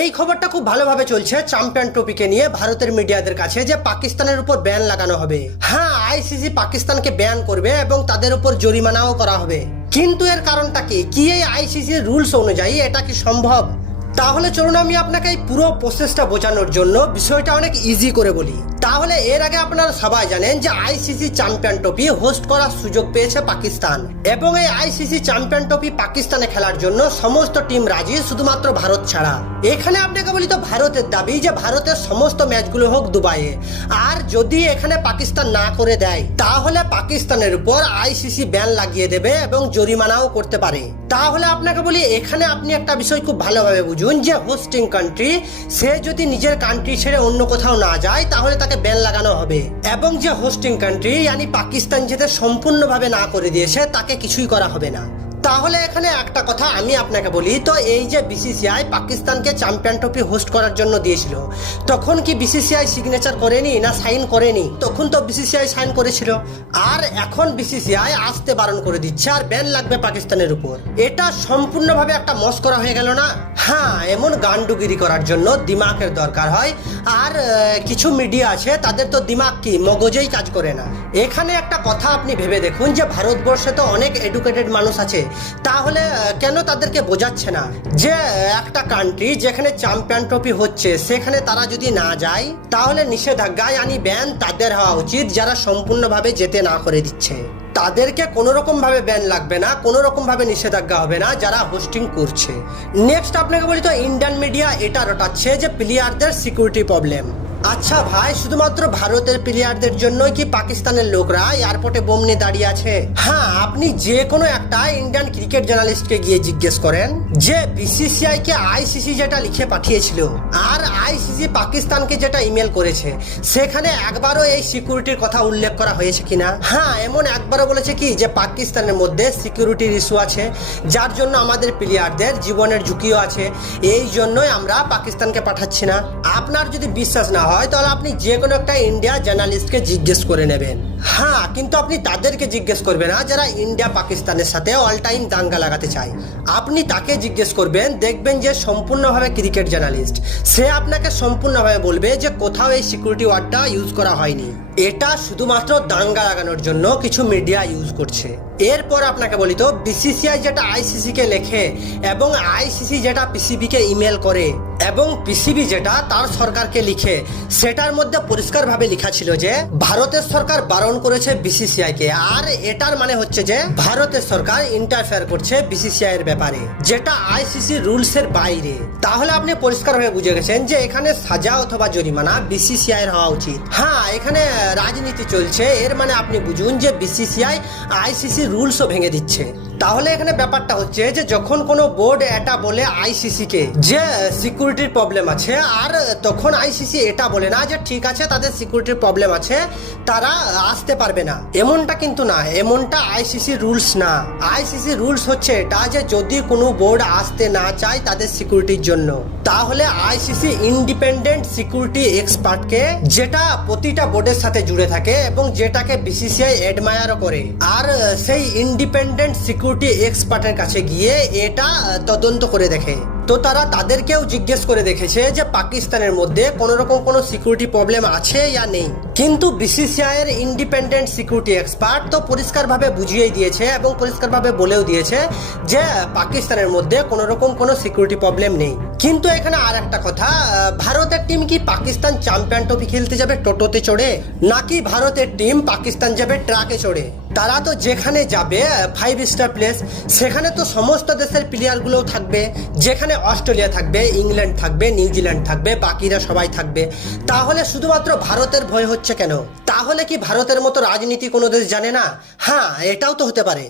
এই খবরটা খুব ভালোভাবে চলছে চ্যাম্পিয়ন ট্রফিকে নিয়ে ভারতের মিডিয়াদের কাছে যে পাকিস্তানের উপর ব্যান লাগানো হবে। হ্যাঁ, আইসিসি পাকিস্তানকে ব্যান করবে এবং তাদের উপর জরিমানাও করা হবে। কিন্তু এর কারণটা কি এই আইসিসি রুলস অনুযায়ী এটা কি সম্ভব? তাহলে চলুন আমি আপনাকে এই পুরো প্রসেসটা বোঝানোর জন্য বিষয়টা অনেক ইজি করে বলি। তাহলে এর আগে আপনারা সবাই জানেন যে আইসিসি চ্যাম্পিয়ন ট্রফি হোস্ট করার সুযোগ পেয়েছে পাকিস্তান, এবং এই আইসিসি চ্যাম্পিয়ন ট্রফি পাকিস্তানে খেলার জন্য সমস্ত টিম রাজি, শুধুমাত্র ভারত ছাড়া। এখানে আপনাকে বলি তো ভারতের দাবি যে ভারতের সমস্ত ম্যাচগুলো হোক দুবাইয়ে, আর যদি এখানে পাকিস্তান না করে দেয় তাহলে পাকিস্তানের উপর আইসিসি ব্যান লাগিয়ে দেবে এবং জরিমানাও করতে পারে। তাহলে আপনাকে বলি এখানে আপনি একটা বিষয় খুব ভালোভাবে বুঝুন যে হোস্টিং কান্ট্রি সে যদি নিজের কান্ট্রি ছেড়ে অন্য কোথাও না যায় তাহলে তাকে ব্যান লাগানো হবে, এবং যে হোস্টিং কান্ট্রি মানে পাকিস্তান যেটা সম্পূর্ণভাবে না করে দিয়েছে তাকে কিছুই করা হবে না। তাহলে এখানে একটা কথা আমি আপনাকে বলি তো, এই যে বিসিসিআই পাকিস্তানকে চ্যাম্পিয়ন ট্রফি হোস্ট করার জন্য দিয়েছিল, তখন কি বিসিসিআই সিগনেচার করেনি না সাইন করেনি? তখন তো বিসিসিআই সাইন করেছিল। আর এখন বিসিসিআই আসতে বারণ করে দিচ্ছে আর ব্যান লাগবে পাকিস্তানের উপর। এটা সম্পূর্ণভাবে একটা মস্করা হয়ে গেল না? হ্যাঁ, এমন গান্ডুগিরি করার জন্য দিমাগের দরকার হয়, আর কিছু মিডিয়া আছে তাদের তো দিমাগ কি মগজেই কাজ করে না। এখানে একটা কথা আপনি ভেবে দেখুন যে ভারতবর্ষে তো অনেক এডুকেটেড মানুষ আছে, তাহলে কেন তাদেরকে বোঝাচ্ছে না যে একটা কান্ট্রি যেখানে চ্যাম্পিয়ন ট্রফি হচ্ছে সেখানে তারা যদি না যায় তাহলে নিষেধাজ্ঞা yani ব্যান তাদের হওয়া উচিত যারা সম্পূর্ণভাবে যেতে না করে দিচ্ছে। তাদেরকে কোনো রকম ভাবে ব্যান লাগবে না, কোনো রকম ভাবে নিষেধাজ্ঞা হবে না যারা হোস্টিং করছে। নেক্সট আপনাকে বলি তো ইন্ডিয়ান মিডিয়া এটা রটাচ্ছে যে প্লেয়ারদের সিকিউরিটি প্রবলেম। আচ্ছা ভাই, শুধুমাত্র ভারতের প্লেয়ারদের জন্যই কি পাকিস্তানের লোকরা এয়ারপোর্টে বোম নিয়ে দাঁড়িয়ে আছে? হ্যাঁ, আপনি যে কোনো একটা ইন্ডিয়ান ক্রিকেট জার্নালিস্টকে গিয়ে জিজ্ঞেস করেন যে বিসিসিআই কে আইসিসি যেটা লিখে পাঠিয়েছিল আর আইসিসি পাকিস্তানকে যেটা ইমেল করেছে সেখানে একবারও এই সিকিউরিটির কথা উল্লেখ করা হয়েছে কিনা? হ্যাঁ, এমন একবারও বলেছে কি যে পাকিস্তানের মধ্যে সিকিউরিটির ইস্যু আছে, যার জন্য আমাদের প্লেয়ারদের জীবনের ঝুঁকিও আছে, এই জন্যই আমরা পাকিস্তানকে পাঠাচ্ছি না। আপনার যদি বিশ্বাস না হয় তাহলে আপনি যে কোনো একটা ইন্ডিয়া জার্নালিস্টকে জিজ্ঞেস করে নেবেন। হ্যাঁ, কিন্তু আপনি তাদেরকে জিজ্ঞেস করবেন না যারা ইন্ডিয়া পাকিস্তানের সাথে অল টাইম দাঙ্গা লাগাতে চায়। আপনি তাকে জিজ্ঞেস করবেন, দেখবেন যে সম্পূর্ণভাবে ক্রিকেট জার্নালিস্ট, সে আপনাকে সম্পূর্ণভাবে বলবে যে কোথাও এই সিকিউরিটি ওয়ার্ডটা ইউজ করা হয়নি, এটা শুধুমাত্র দাঙ্গা লাগানোর জন্য কিছু মিডিয়া ইউজ করছে। এরপর আপনাকে বলি তো বিসিসিআই যেটা আইসিসি কে লেখে এবং আইসিসি যেটা পিসিবি কে ইমেল করে এবং পিসিবি যেটা তার সরকারকে লিখে, সেটার মধ্যে পরিষ্কারভাবে লেখা ছিল যে ভারতের সরকার বারণ করেছে বিসিসিআই কে, আর এটার মানে হচ্ছে যে ভারতের সরকার ইন্টারফেয়ার করছে বিসিসিআই এর ব্যাপারে, যেটা আইসিসি রুলস এর বাইরে। তাহলে আপনি পরিষ্কারভাবে বুঝে গেছেন যে এখানে সাজা অথবা জরিমানা বিসিসিআই এর হওয়া উচিত। হ্যাঁ, এখানে রাজনীতি চলছে, এর মানে আপনি বুঝুন যে বিসিসিআই আইসিসি রুলসও ভেঙে দিচ্ছে। তাহলে এখানে ব্যাপারটা হচ্ছে যে যখন কোনো বোর্ড এটা বলে আইসিসি কে যে সিকিউরিটির প্রবলেম আছে, আর তখন আইসিসি এটা বলে না যে ঠিক আছে তাদের সিকিউরিটির প্রবলেম আছে তারা আসতে পারবে না, এমনটা কিন্তু না, এমনটা আইসিসি রুলস না। আইসিসি রুলস হচ্ছে এটা যে যদি কোনো বোর্ড আসতে না চায় তাদের সিকিউরিটির জন্য, তাহলে আইসিসি ইন্ডিপেন্ডেন্ট সিকিউরিটি এক্সপার্টকে, যেটা প্রতিটা বোর্ডের সাথে জুড়ে থাকে এবং যেটাকে বিসিসিআই অ্যাডমায়ারও করে, আর সেই ইন্ডিপেন্ডেন্ট সিকিউরিটি এক্সপার্টের কাছে গিয়ে এটা তদন্ত করে দেখে। তো তারা তাদেরকেও জিজ্ঞেস করে দেখেছে যে পাকিস্তানের মধ্যে কোনো রকম কোনো সিকিউরিটি প্রবলেম আছে या নেই, কিন্তু বিসিসিআই এর ইন্ডিপেন্ডেন্ট সিকিউরিটি এক্সপার্ট তো পরিষ্কারভাবে বুঝিয়েই দিয়েছে এবং পরিষ্কারভাবে বলেও দিয়েছে যে পাকিস্তানের মধ্যে কোনো রকম কোনো সিকিউরিটি প্রবলেম নেই। কিন্তু এখানে আর একটা কথা, ভারতের টিম কি পাকিস্তান চ্যাম্পিয়ন ট্রফি খেলতে যাবে টোটোতে চড়ে, নাকি ভারতের টিম পাকিস্তান যাবে ট্রাকে চড়ে? তারা তো যেখানে যাবে 5 স্টার প্লেস, সেখানে তো সমস্ত দেশের প্লেয়ারগুলোও থাকবে, যেখানে অস্ট্রেলিয়া থাকবে, ইংল্যান্ড থাকবে, নিউজিল্যান্ড থাকবে, বাকিরা সবাই থাকবে। তাহলে শুধুমাত্র ভারতের ভয় হচ্ছে কেন? তাহলে কি ভারতের মতো রাজনীতি কোনো দেশ জানে না? হ্যাঁ, এটাও তো হতে পারে।